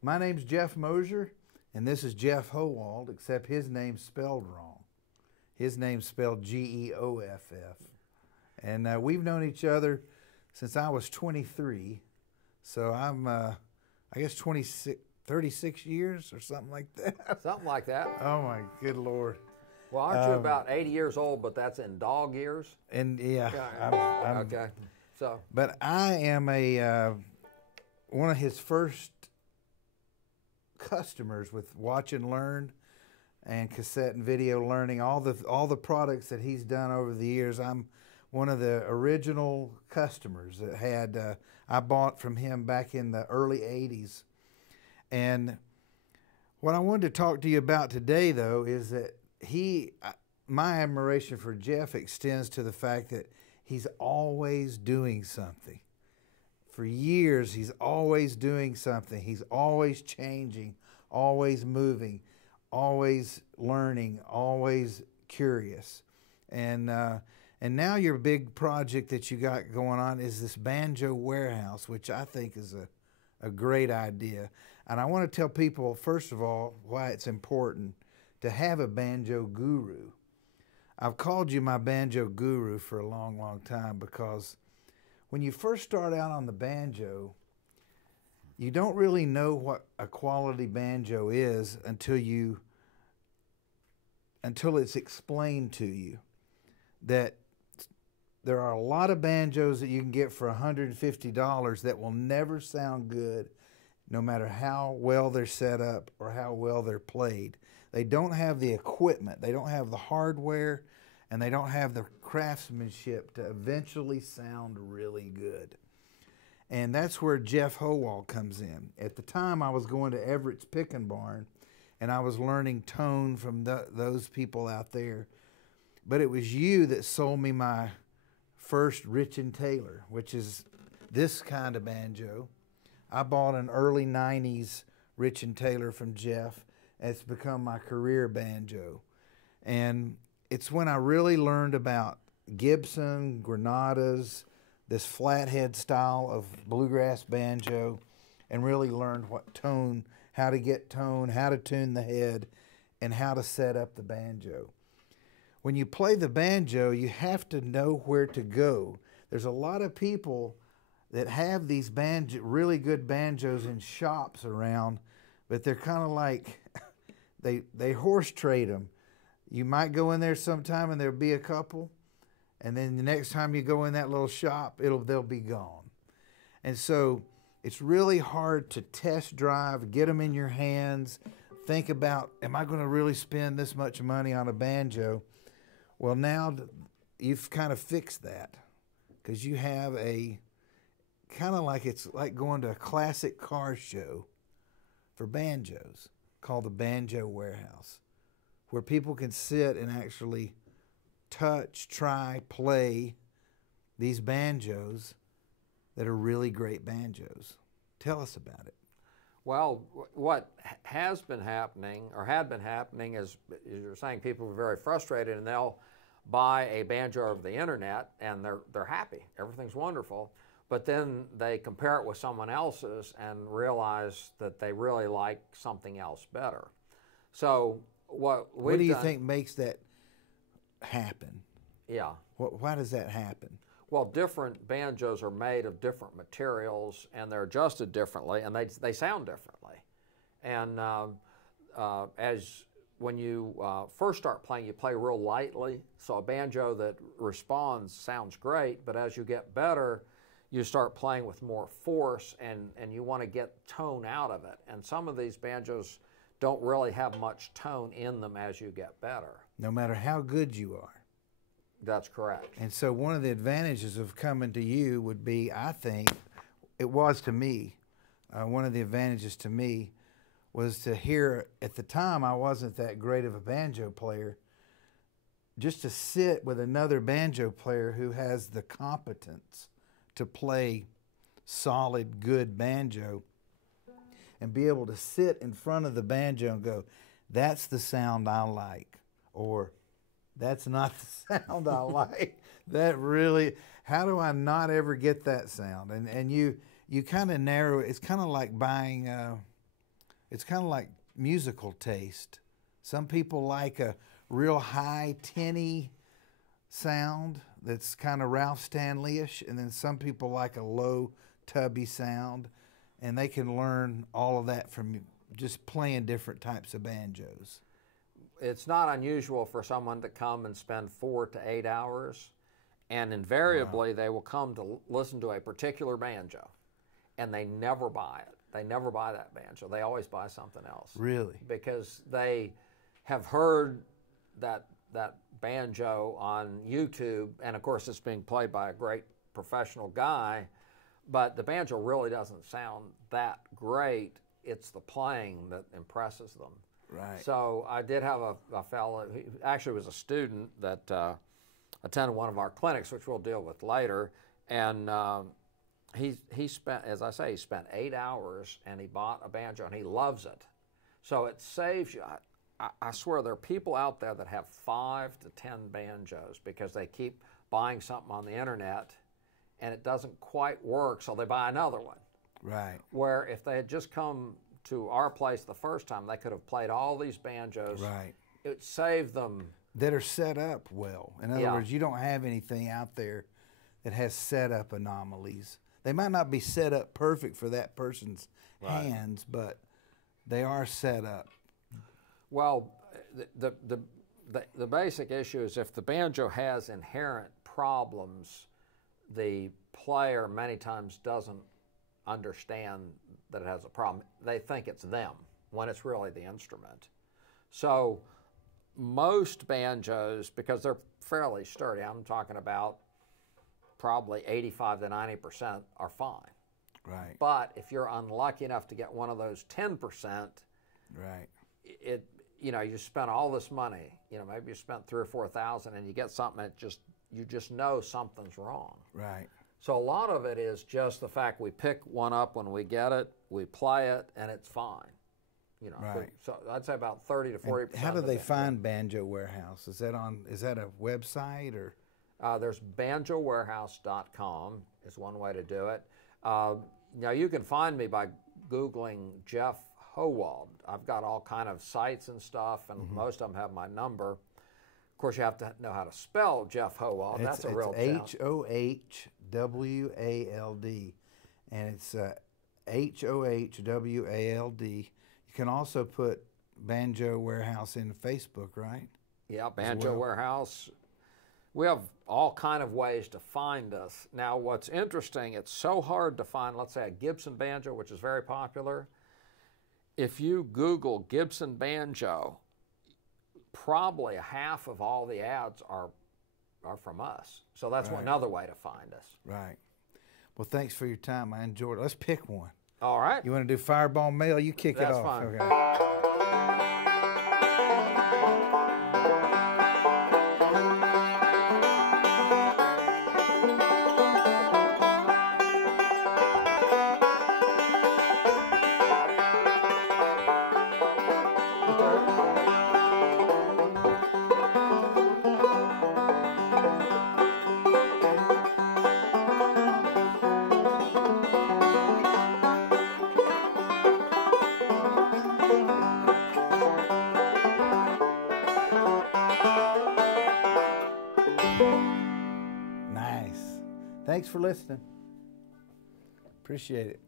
My name's Jeff Mosier, and this is Geoff Hohwald, except his name's spelled wrong. His name's spelled Geoff. And we've known each other since I was 23, so I'm, I guess, 36 years or something like that. Something like that. Oh, my good Lord. Well, aren't you about 80 years old, but that's in dog years? And, yeah. Okay. So. But I am one of his first customers with Watch and Learn and cassette and video learning, all the products that he's done over the years. I'm one of the original customers that had I bought from him back in the early 80s. And what I wanted to talk to you about today, though, is that my admiration for Jeff extends to the fact that he's always doing something. For years, he's always doing something. He's always changing, always moving, always learning, always curious. And now your big project that you got going on is this banjo warehouse, which I think is a great idea. And I want to tell people, first of all, why it's important to have a banjo guru. I've called you my banjo guru for a long, long time because when you first start out on the banjo, you don't really know what a quality banjo is until it's explained to you that there are a lot of banjos that you can get for $150 that will never sound good no matter how well they're set up or how well they're played. They don't have the equipment, they don't have the hardware, and they don't have the craftsmanship to eventually sound really good. And that's where Geoff Hohwald comes in. At the time, I was going to Everett's Pickin' Barn, and I was learning tone from those people out there. But it was you that sold me my first Rich and Taylor, which is this kind of banjo. I bought an early 90s Rich and Taylor from Jeff. It's become my career banjo. And it's when I really learned about Gibson, Granadas, this flathead style of bluegrass banjo, and really learned what tone, how to get tone, how to tune the head, and how to set up the banjo. When you play the banjo, you have to know where to go. There's a lot of people that have these really good banjos in shops around, but they're kind of like, they horse trade them. You might go in there sometime and there'll be a couple, and then the next time you go in that little shop, they'll be gone. And so it's really hard to test drive, get them in your hands, think about, am I going to really spend this much money on a banjo? Well, now you've kind of fixed that because you have it's like going to a classic car show for banjos called the Banjo Warehouse, where people can sit and actually touch, try, play these banjos that are really great banjos. Tell us about it. Well, what has been happening, or had been happening, is you're saying people are very frustrated and they'll buy a banjo over the internet and they're happy. Everything's wonderful. But then they compare it with someone else's and realize that they really like something else better. So what do you think makes that happen? Yeah. Why does that happen? Well, different banjos are made of different materials and they're adjusted differently and they sound differently. And when you first start playing, you play real lightly. So a banjo that responds sounds great, but as you get better, you start playing with more force and you want to get tone out of it. And some of these banjos don't really have much tone in them as you get better. No matter how good you are. That's correct. And so one of the advantages of coming to you would be, I think, it was to me, one of the advantages to me was to hear, at the time I wasn't that great of a banjo player, just to sit with another banjo player who has the competence to play solid, good banjo and be able to sit in front of the banjo and go, that's the sound I like, or that's not the sound I like. That really, how do I not ever get that sound? And you kind of narrow it. It's kind of like buying it's kind of like musical taste. Some people like a real high, tinny sound that's kind of Ralph Stanley-ish, and then some people like a low, tubby sound, and they can learn all of that from just playing different types of banjos. It's not unusual for someone to come and spend 4 to 8 hours, and invariably they will come to listen to a particular banjo, and they never buy it. They never buy that banjo. They always buy something else. Really? Because they have heard that banjo on YouTube, and of course it's being played by a great professional guy, but the banjo really doesn't sound that great. It's the playing that impresses them. Right. So I did have a fellow, he actually was a student that attended one of our clinics, which we'll deal with later, and he spent, as I say, he spent 8 hours and he bought a banjo and he loves it. So it saves you. I swear there are people out there that have 5 to 10 banjos because they keep buying something on the internet and it doesn't quite work, so they buy another one. Right. Where if they had just come to our place the first time, they could have played all these banjos. Right. It saved them. That are set up well. In other words, you don't have anything out there that has setup anomalies. They might not be set up perfect for that person's hands, but they are set up. Well, the basic issue is if the banjo has inherent problems, the player many times doesn't understand that it has a problem. They think it's them when it's really the instrument. So most banjos, because they're fairly sturdy, I'm talking about probably 85 to 90% are fine. Right. But if you're unlucky enough to get one of those 10%, right, you spent all this money. Maybe you spent $3,000 or $4,000, and you get something that you just know something's wrong. Right. So a lot of it is just the fact we pick one up when we get it, we play it, and it's fine. Right. So I'd say about 30 to 40%. How do they find Banjo Warehouse? Is that a website or? There's banjowarehouse.com is one way to do it. Now you can find me by Googling Geoff Hohwald. I've got all kind of sites and stuff, and most of them have my number. Of course, you have to know how to spell Geoff Hohwald. That's a real challenge. Hohwald, and it's Hohwald. You can also put Banjo Warehouse in Facebook, right? Yeah, Banjo Warehouse. We have all kind of ways to find us. Now, what's interesting, it's so hard to find, let's say, a Gibson banjo, which is very popular. If you Google Gibson banjo, probably half of all the ads are from us. So that's another way to find us. Right. Well, thanks for your time. I enjoyed it. Let's pick one. All right. You want to do Fireball Mail? You kick it off. That's fine. Okay. Nice. Thanks for listening. Appreciate it.